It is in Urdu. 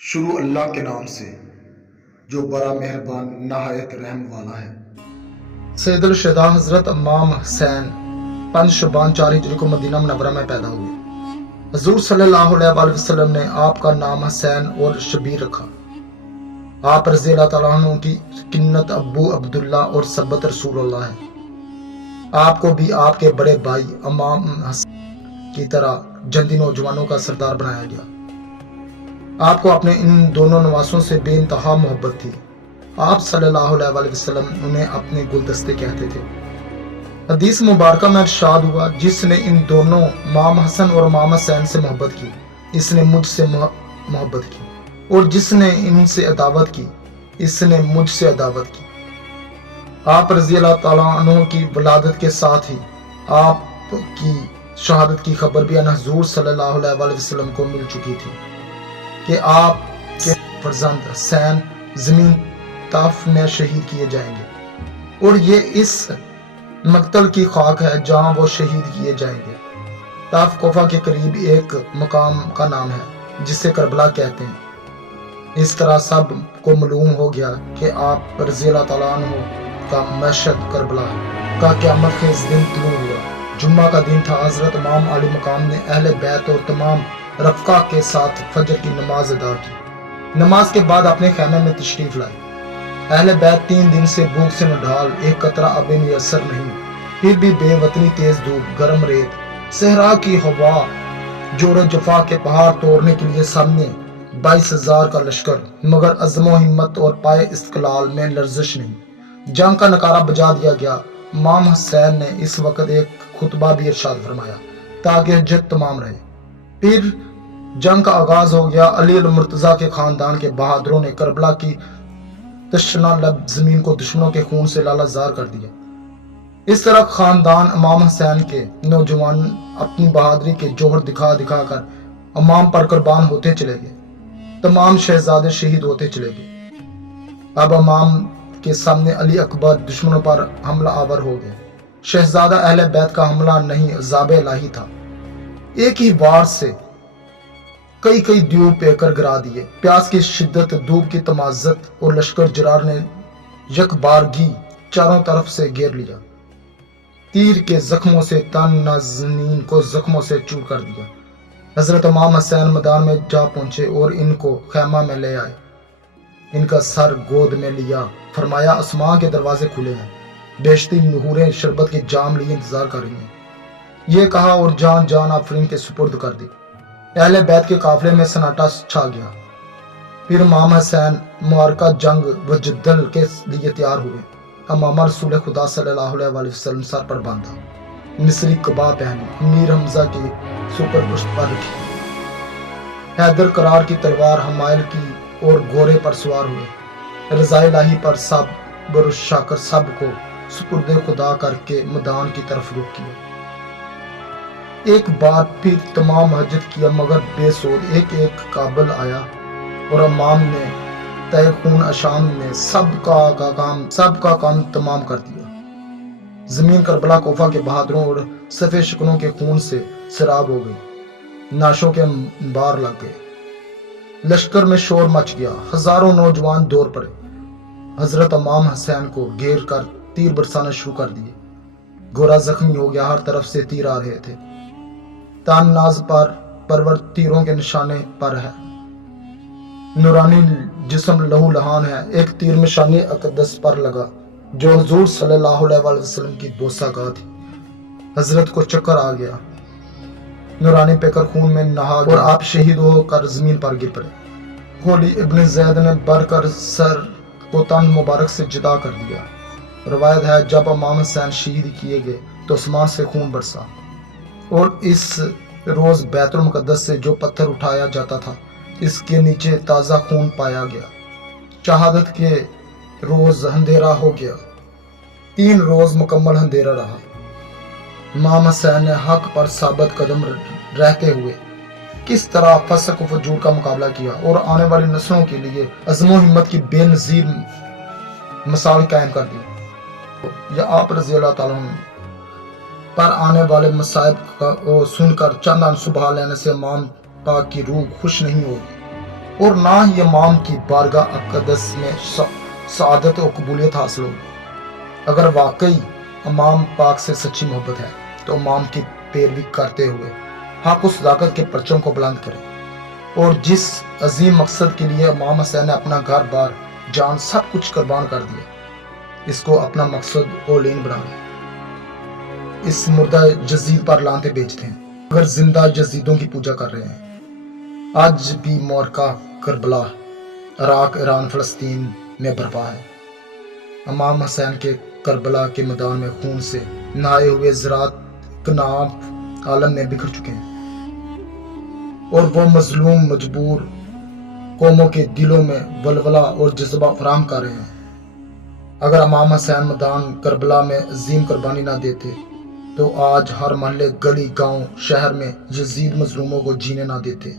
شروع اللہ کے نام سے جو بڑا مہربان نہایت رحم والا ہے۔ سید الشہداء حضرت امام حسین 5 شعبان 4 ہجری کو مدینہ منورہ میں پیدا ہوئے۔ حضور صلی اللہ علیہ وآلہ وسلم نے آپ کا نام حسین اور شبیر رکھا۔ آپ رضی اللہ تعالیٰ عنہ کی کنت ابو عبداللہ اور سبت رسول اللہ ہے۔ آپ کو بھی آپ کے بڑے بھائی امام حسین کی طرح جنتی نوجوانوں کا سردار بنایا گیا۔ آپ کو اپنے ان دونوں نواسوں سے بے انتہا محبت تھی۔ آپ صلی اللہ علیہ وآلہ وسلم انہیں اپنے گلدستے کہتے تھے۔ حدیث مبارکہ میں ارشاد ہوا، جس نے ان دونوں امام حسن اور امام حسین سے محبت کی، اس نے مجھ سے محبت کی، اور جس نے ان سے عداوت کی، اس نے مجھ سے عداوت کی۔ آپ رضی اللہ تعالیٰ عنہ کی ولادت کے ساتھ ہی آپ کی شہادت کی خبر بھی حضور صلی اللہ علیہ وآلہ وسلم کو مل چکی تھی کہ آپ کے فرزند حسین زمین طائف میں شہید کیے جائیں گے، اور یہ اس مقتل کی خاک ہے جہاں وہ شہید کیے جائیں گے۔ طائف کوفہ کے قریب ایک مقام کا نام ہے جسے کربلا کہتے ہیں۔ اس طرح سب کو معلوم ہو گیا کہ آپ رضی اللہ تعالیٰ عنہ کا مشہد کربلا کا قیامت خیز دن طلوع ہوا۔ جمعہ کا دن تھا۔ حضرت امام علی مقام نے اہل بیت اور تمام رفقا کے ساتھ فجر کی نماز ادا کی۔ نماز کے بعد اپنے خیمے میں تشریف لائے۔ اہل بیت 3 دن سے بھوک سے نڈال، ایک قطرہ آب میسر نہیں، پھر بھی بے وطنی، تیز دھوپ، گرم ریت، صحرا کی ہوا، جور و جفا کے پہاڑ توڑنے کے لیے سامنے 22,000 کا لشکر، مگر عزم و ہمت اور پائے استقلال میں لرزش نہیں۔ جنگ کا نعرہ بجا دیا گیا۔ امام حسین نے اس وقت ایک خطبہ بھی ارشاد فرمایا تاکہ حجت تمام رہے۔ پھر جنگ کا آغاز ہو گیا۔ علی المرتضیٰ کے خاندان کے بہادروں نے کربلا کی تشنہ لب زمین کو دشمنوں کے خون سے لالہ زار کر دیا۔ اس طرح خاندان امام حسین کے نوجوان اپنی بہادری کے جوہر دکھا دکھا کر امام پر قربان ہوتے چلے گئے۔ تمام شہزادے شہید ہوتے چلے گئے۔ اب امام کے سامنے علی اکبر دشمنوں پر حملہ آور ہو گئے۔ شہزادہ اہل بیت کا حملہ نہیں، عذاب الہی تھا۔ ایک ہی وار سے کئی دیو پہ کر گرا دیے۔ پیاس کی شدت، دھوپ کی تمازت اور لشکر جرار نے یک بارگی چاروں طرف سے گھیر لیا۔ تیر کے زخموں سے تن نازنین کو زخموں سے چور کر دیا۔ حضرت امام حسین میدان میں جا پہنچے اور ان کو خیمہ میں لے آئے۔ ان کا سر گود میں لیا، فرمایا آسمان کے دروازے کھلے ہیں، بیشتی نحوریں شربت کے جام لیے انتظار کر رہی ہیں۔ یہ کہا اور جان آفرین کے سپرد کر دی۔ اہل بیت کے قافلے میں سناٹا چھا گیا۔ پھر امام حسین معرکہ جنگ و جدل کے لیے تیار ہوئے۔ امامہ رسول خدا صلی اللہ علیہ وآلہ وسلم سر پر باندھا، مصری قبا پہنی، امیر حمزہ کی سپر پشت پر رکھی، حیدر قرار کی تلوار حمائل کی اور گھوڑے پر سوار ہوئے۔ رضا الہی پر صبر و شاکر سب کو سپرد خدا کر کے میدان کی طرف رخ کیا۔ ایک بار پھر تمام حجت کیا مگر بے سود۔ ایک قابل آیا اور امام نے تہ خون اشام نے سب کا کام تمام کر دیا۔ زمین کربلا کوفہ کے بہادروں اور صفے شکنوں کے خون سے سراب ہو گئی۔ نعشوں کے انبار لگ گئے۔ لشکر میں شور مچ گیا۔ ہزاروں نوجوان دوڑ پڑے۔ حضرت امام حسین کو گھیر کر تیر برسانا شروع کر دیے۔ گھوڑا زخمی ہو گیا، ہر طرف سے تیر آ رہے تھے۔ تان ناز پر پرور تیروں کے نشانے پر ہے، نورانی جسم لہو لہان ہے۔ ایک تیر نشانی اقدس پر لگا جو حضور صلی اللہ علیہ وآلہ وسلم کی بوسہ گاہ تھی۔ حضرت کو چکر آ گیا، نورانی پیکر خون میں نہا گیا اور آپ شہید ہو کر زمین پر گر پڑے۔ ہولی ابن زید نے بر کر سر کو تن مبارک سے جدا کر دیا۔ روایت ہے جب امام حسین شہید کیے گئے تو آسمان سے خون برسا، اور اس روز بیت المقدس سے جو پتھر اٹھایا جاتا تھا اس کے نیچے تازہ خون پایا گیا۔ شہادت کے روز اندھیرا ہو گیا۔ 3 روز مکمل اندھیرا رہا۔ امام حسین نے حق پر ثابت قدم رہتے ہوئے کس طرح فسق و فجور کا مقابلہ کیا اور آنے والی نسلوں کے لیے عزم و ہمت کی بے نظیر مثال قائم کر دی۔ یا آپ رضی اللہ تعالیٰ عنہ پر آنے والے مصائب کو سن کر چند سبحان لینے سے امام پاک کی روح خوش نہیں ہوگی۔ اور نہ ہی امام کی بارگاہ اقدس میں سعادت و قبولیت حاصل ہوگی۔ اگر واقعی امام پاک سے سچی محبت ہے تو امام کی پیروی کرتے ہوئے حق و صداقت کے پرچم کو بلند کریں، اور جس عظیم مقصد کے لیے امام حسین نے اپنا گھر بار جان سب کچھ قربان کر دیا، اس کو اپنا مقصد اولین بنا لیں۔ اس مردہ جزید پر لانتیں بیچتے ہیں اگر زندہ جزیدوں کی پوجا کر رہے ہیں۔ آج بھی مورکہ کربلا، عراق، ایران، فلسطین میں برپا ہے۔ امام حسین کے کربلا کے میدان میں خون سے نہائے ہوئے زراعت کناف عالم میں بکھر چکے ہیں، اور وہ مظلوم مجبور قوموں کے دلوں میں ولولہ اور جذبہ فراہم کر رہے ہیں۔ اگر امام حسین میدان کربلا میں عظیم قربانی نہ دیتے تو آج ہر محلے، گلی، گاؤں، شہر میں یزید مظلوموں کو جینے نہ دیتے۔